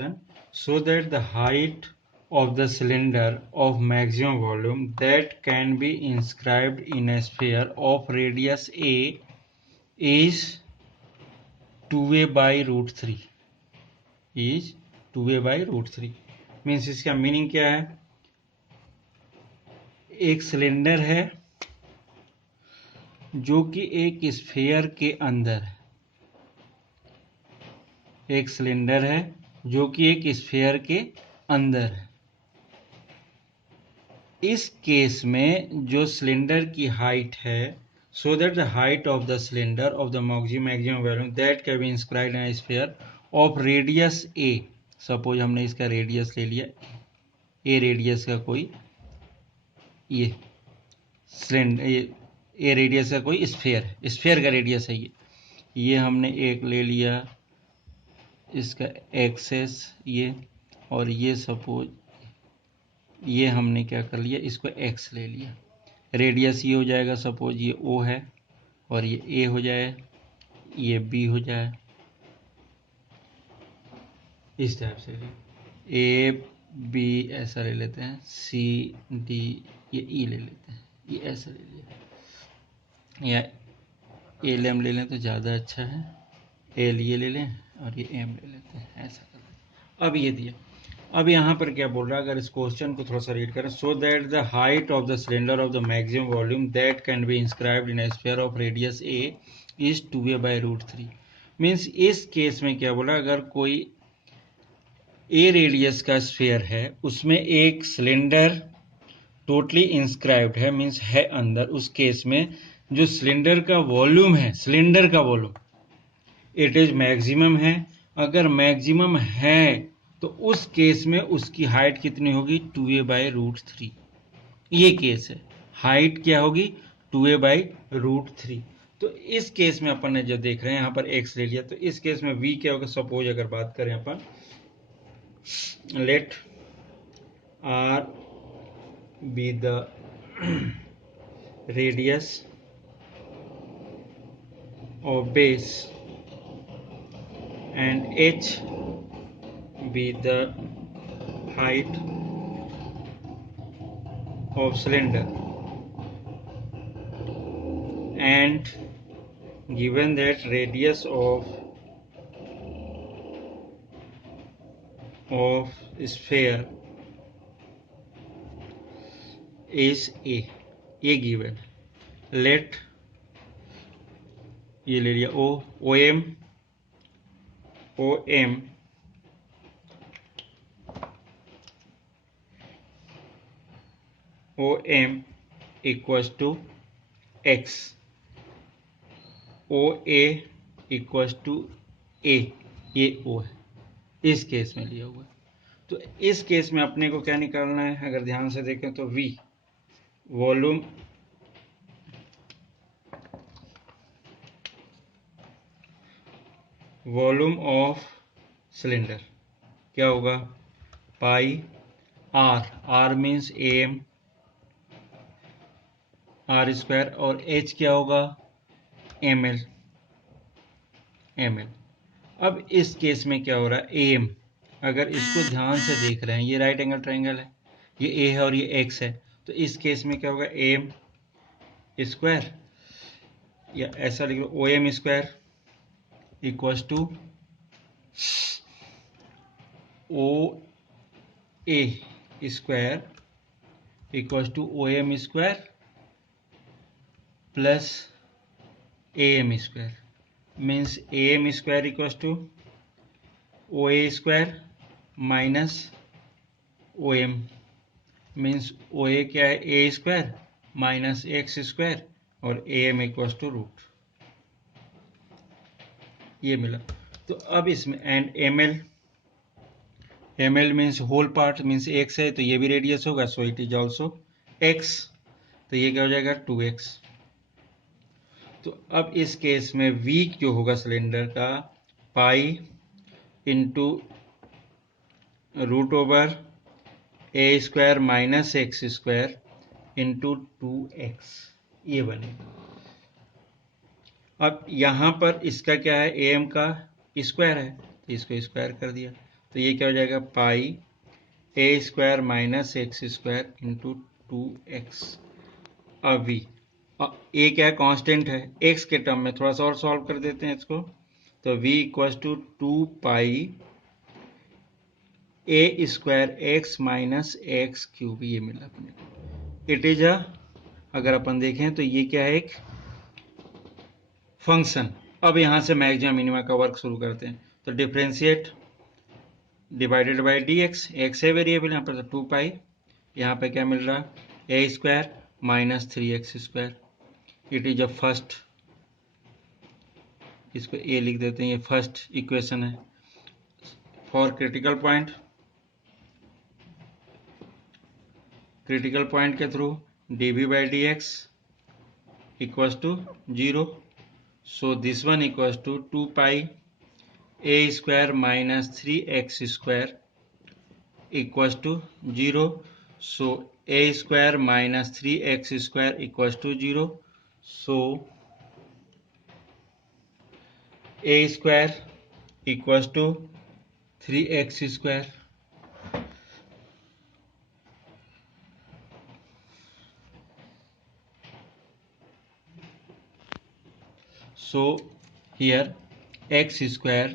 question. So that the height of the cylinder of maximum volume that can be inscribed in a sphere of radius a is 2a by root 3 is 2a by root 3 means इसका meaning क्या है? एक cylinder है जो कि एक sphere के अंदर है, एक सिलेंडर है जो कि एक स्फीयर के अंदर है। इस केस में जो सिलेंडर की हाइट है, so that the height of the cylinder of the maximum volume that can be inscribed in sphere of radius A. Suppose हमने इसका रेडियस ले लिया, ए रेडियस का कोई ये सिलेंडर, ए रेडियस का कोई स्फीयर है, स्फीयर का रेडियस है ये हमने एक ले लिया इसका एक्सेस ये, और ये सपोज ये हमने क्या कर लिया, इसको एक्स ले लिया। रेडियस ये हो जाएगा, सपोज ये ओ है और ये ए हो जाए, ये बी हो जाए, इस टाइप से ए बी ऐसा ले लेते हैं, सी डी ये ई ले लेते हैं, ये ऐसा ले लिया, या एल एम ले लें तो ज़्यादा अच्छा है, एल ये ले लें और ये एम ले लेते हैं, ऐसा कर लेते हैं। अब ये दिया, अब यहाँ पर क्या बोल रहा है, अगर इस क्वेश्चन को थोड़ा सा रीड करें, so that the height of the cylinder of the maximum volume that can be inscribed in A sphere of radius A is 2a by root 3। Means इस केस में क्या बोला, अगर कोई ए रेडियस का स्फीयर है, उसमें एक सिलेंडर टोटली इंस्क्राइब्ड है, मीन्स है अंदर, उस केस में जो सिलेंडर का वॉल्यूम है, सिलेंडर का वॉल्यूम इट इज मैक्सिमम है। अगर मैक्सिमम है तो उस केस में उसकी हाइट कितनी होगी, 2a by root 3। ये केस है, हाइट क्या होगी, 2a by root 3। तो इस केस में अपन ने जो देख रहे हैं यहाँ पर x ले लिया, तो इस केस में v क्या होगा, सपोज अगर बात करें अपन, late r be the radius of base and h be the height of cylinder, and given that radius of sphere is a, ये given, let ये ले लिया OM equals to x, OA equals to A, ये O है, इस case में लिया हुआ है। तो इस केस में अपने को क्या निकालना है, अगर ध्यान से देखें तो V वॉल्यूम ऑफ सिलेंडर क्या होगा, pi r means AM r square, और H क्या होगा, ML। अब इस केस में क्या हो रहा है, AM, अगर इसको ध्यान से देख रहे हैं, ये राइट एंगल ट्रायंगल है, ये A है और ये X है, तो इस केस में क्या होगा, AM स्क्वायर, या ऐसा लिख लो OM square equals to OA square equals to OM square plus AM square, means AM square equals to OA square minus OM, means OA क्या है, A square minus X square और AM equals to root, ये मिला। तो अब इसमें and ML means whole part, means x है तो ये भी रेडियस होगा, so it is also x, तो ये क्या हो जाएगा, 2x। तो अब इस केस में v जो होगा सिलेंडर का, pi into root over a square minus x square into 2x, ये बनेगा। अब यहाँ पर इसका क्या है, AM का स्क्वायर है तो इसको स्क्वायर कर दिया, तो ये क्या हो जाएगा, पाई ए square minus x square into 2x। अब v, ए क्या है, कांस्टेंट है, x के टर्म में थोड़ा सा और सॉल्व कर देते हैं इसको। तो v equal to 2 pi A square x minus x cube, ये मिला अपने को। इट इज अगर अपन देखें तो ये क्या है, एक फंक्शन। अब यहां से मैक्सिमा मिनिमा का वर्क शुरू करते हैं। तो differentiate divided by D x, x है वेरिएबल यहाँ पर, तो 2 पाई, यहाँ पे क्या मिल रहा, A square minus 3x square. It is a first, इसको ए लिख देते हैं, ये फर्स्ट इक्वेशन है। For critical point, critical point के through dv by D X equals to 0। So this one equals to 2 pi A square minus 3x square equals to 0। So A square minus 3x square equals to 0। So A square equals to 3x square. So here x square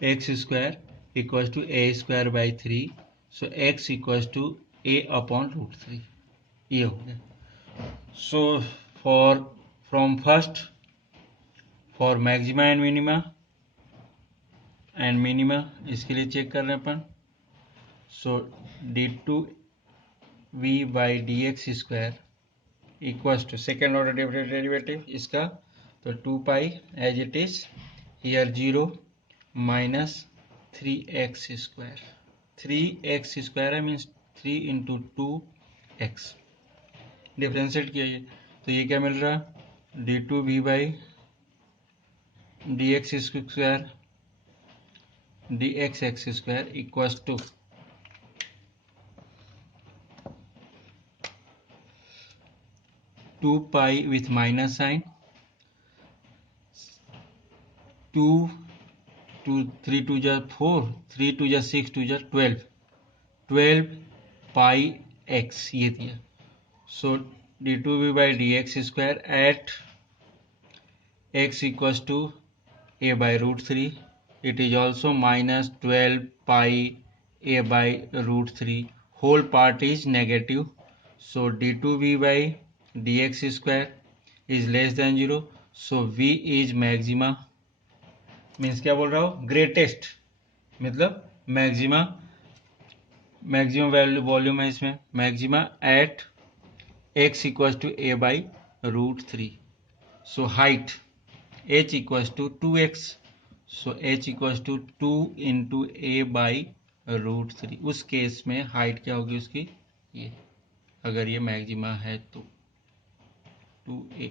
x square equals to a square by 3. So x equals to a upon root 3, ये हो गया। So for from first, for maxima and minima इसके लिए check कर रहे हैं अपन। So d2 v by dx square equals to second order derivative इसका, तो 2 pi as it is here 0 minus 3x square, 3x square है मीन्स 3 इंटू 2x, डिफ्रेंशिएट किया। तो ये क्या मिल रहा, d2 v by dx square dx x square equals to 2 pi with minus sine, 2 2 3 2 जा 4, 3 2 जा 6 2 जा 12, 12 पाई x ये दिया। So d2v by D x square at x equals to a by root 3, it is also minus 12 pi a by root 3, whole part is negative. So d2v by D x square is less than 0। So v is maxima, means क्या बोल रहा हो, greatest, मतलब maxima, maximum value volume है इसमें, maxima at x equals to a by root 3। So height h equals to 2x, so h equals to 2 into a by root 3। उस case में height क्या होगी उसकी, ये, अगर ये मैक्सिमा है तो 2a।